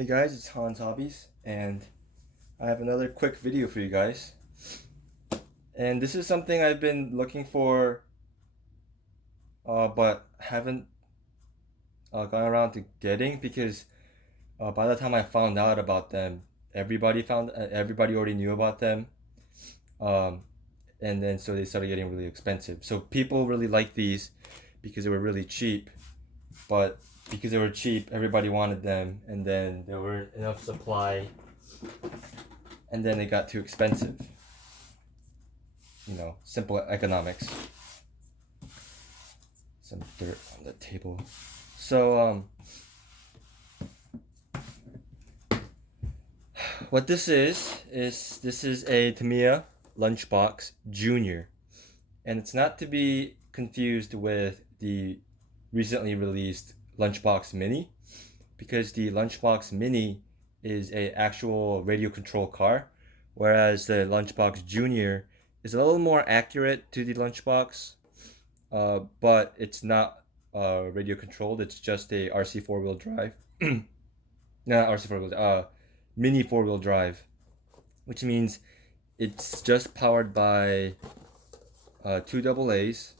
Hey guys, it's Hans Hobbies, and I have another quick video for you guys. And this is something I've been looking for, but haven't gone around to getting because by the time I found out about them, everybody already knew about them, um, and then so they started getting really expensive. So people really like these because they were really cheap, but because they were cheap, everybody wanted them, and then there weren't enough supply, and then it got too expensive. Simple economics. Some dirt on the table. So, what this is a Tamiya Lunchbox Junior, and it's not to be confused with the recently released Lunchbox Mini, because the Lunchbox Mini is a actual radio control car, whereas the Lunchbox Junior is a little more accurate to the Lunchbox, but it's not radio controlled. It's just a RC four wheel drive. Not RC four wheel, mini four wheel drive, which means it's just powered by two double A's,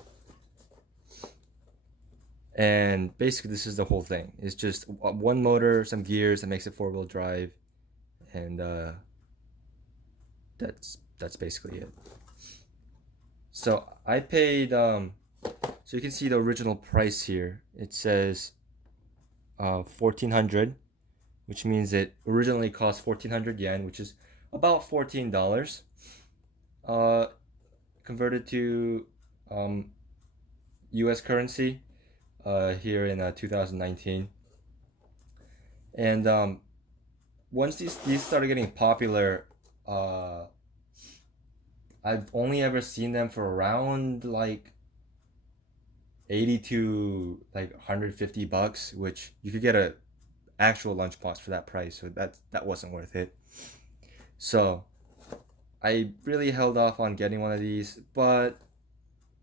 and basically this is the whole thing. It's just one motor, some gears that makes it four wheel drive, and that's basically it. So I paid so you can see the original price here. It says 1400, which means it originally cost 1400 yen, which is about $14. Converted to US currency here in 2019. And once these started getting popular, I've only ever seen them for around like 80 to like $150, which you could get a actual lunchbox for that price, so that wasn't worth it. So I really held off on getting one of these, but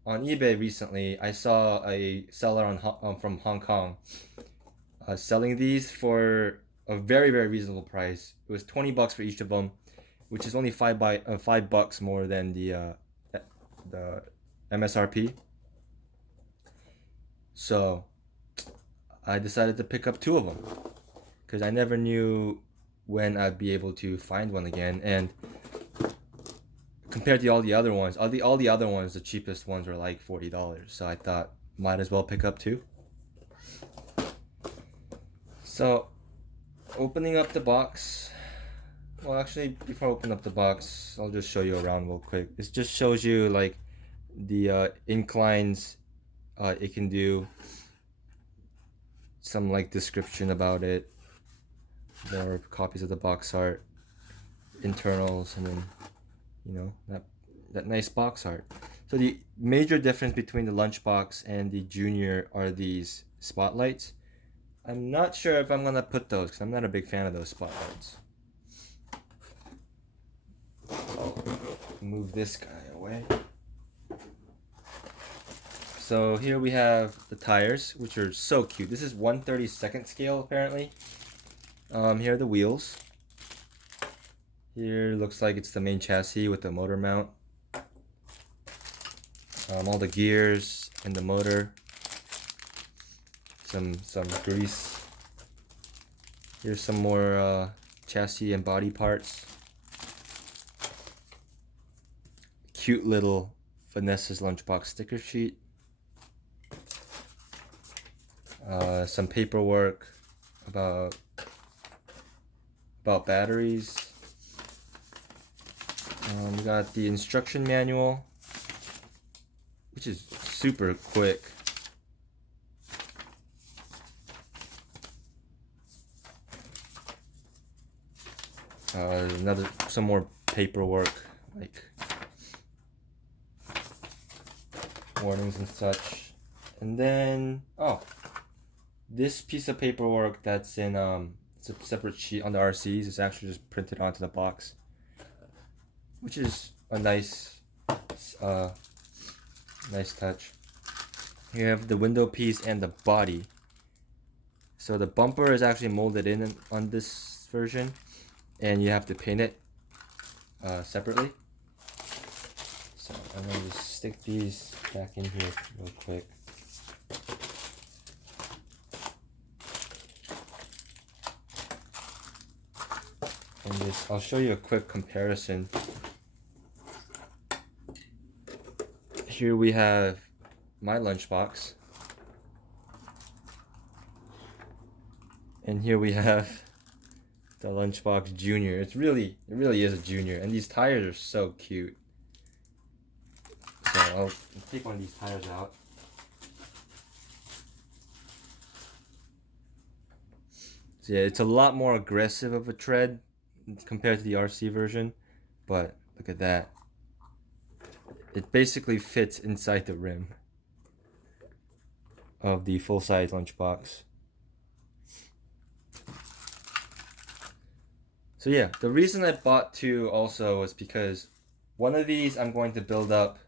on eBay recently I saw a seller from Hong Kong selling these for a very, very reasonable price. It was $20 for each of them, which is only $5 more than the MSRP. So I decided to pick up two of them because I never knew when I'd be able to find one again. And compared to all the other ones, all the other ones, the cheapest ones were like $40. So I thought might as well pick up two. So opening up the box. Well, actually, before I open up the box, I'll just show you around real quick. It just shows you like the inclines it can do, some like description about it, more copies of the box art, internals, and then that nice box art. So the major difference between the Lunchbox and the Junior are these spotlights. I'm not sure if I'm gonna put those because I'm not a big fan of those spotlights. I'll move this guy away. So here we have the tires, which are so cute. This is 1/32 scale apparently. Here are the wheels. Here looks like it's the main chassis with the motor mount. All the gears and the motor. Some grease. Here's some more chassis and body parts. Cute little Vanessa's Lunchbox sticker sheet. Some paperwork about batteries. We got the instruction manual, which is super quick. Some more paperwork, like warnings and such. And then, this piece of paperwork that's in it's a separate sheet on the RCs. It's actually just printed onto the box, which is a nice touch. You have the window piece and the body. So the bumper is actually molded in on this version, and you have to paint it separately. So I'm going to just stick these back in here real quick. And this, I'll show you a quick comparison. Here we have my lunchbox. And here we have the Lunchbox Junior. It really is a Junior, and these tires are so cute. So I'll take one of these tires out. So yeah, it's a lot more aggressive of a tread compared to the RC version, but look at that. It basically fits inside the rim of the full-size Lunchbox. So yeah, the reason I bought two also was because one of these I'm going to build up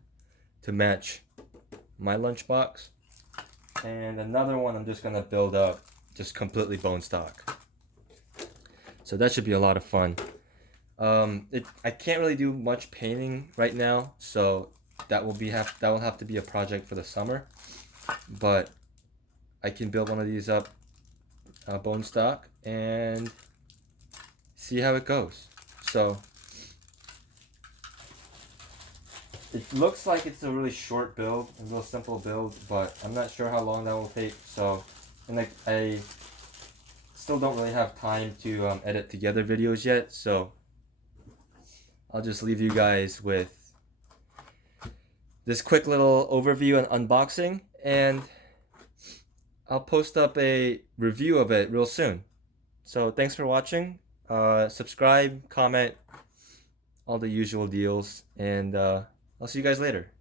to match my lunchbox, and another one I'm just gonna build up just completely bone stock. So that should be a lot of fun. I can't really do much painting right now, so that will have to be a project for the summer. But I can build one of these up bone stock and see how it goes. So it looks like it's a really short build, a real simple build, but I'm not sure how long that will take. So, and I still don't really have time to edit together videos yet. So I'll just leave you guys with this quick little overview and unboxing, and I'll post up a review of it real soon. So thanks for watching. Subscribe, comment, all the usual deals, and I'll see you guys later.